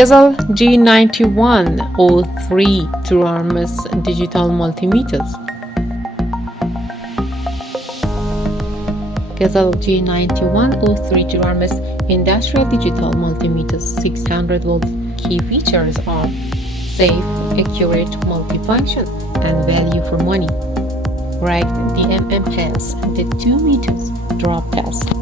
Gazelle G9103 True RMS digital multimeters. Gazelle G9103 True RMS industrial digital multimeters 600 volt. Key features are safe, accurate, multifunction, and value for money. Ranked DMM-pass the 2 meters drop test.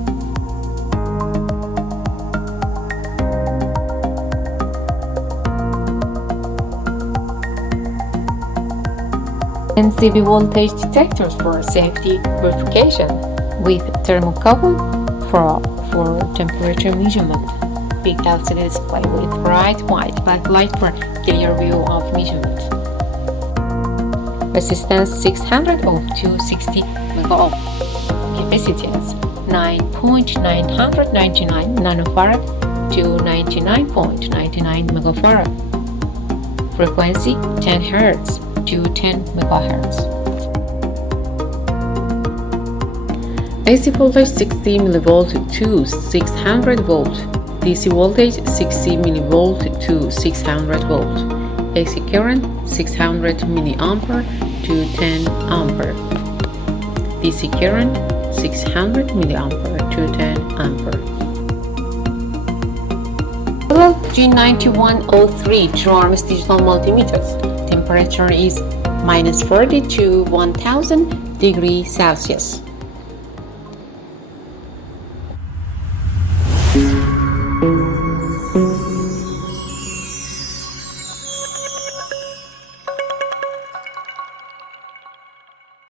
NCB voltage detectors for safety verification with thermocouple for temperature measurement. Big LCD display with bright white backlight for clear view of measurement. Resistance 600 ohm to 60 mega-ohm. Capacitance 9.999 nanofarad to 99.99 megafarad. Frequency 10 Hz to 10 MHz. AC voltage 60 mV to 600 volt. DC voltage 60 mV to 600 volt. AC current 600 mA to 10 ampere. DC current 600 mA to 10 ampere. Gazelle G9103 True RMS digital multimeters. Temperature is -40 to 1000 degrees Celsius.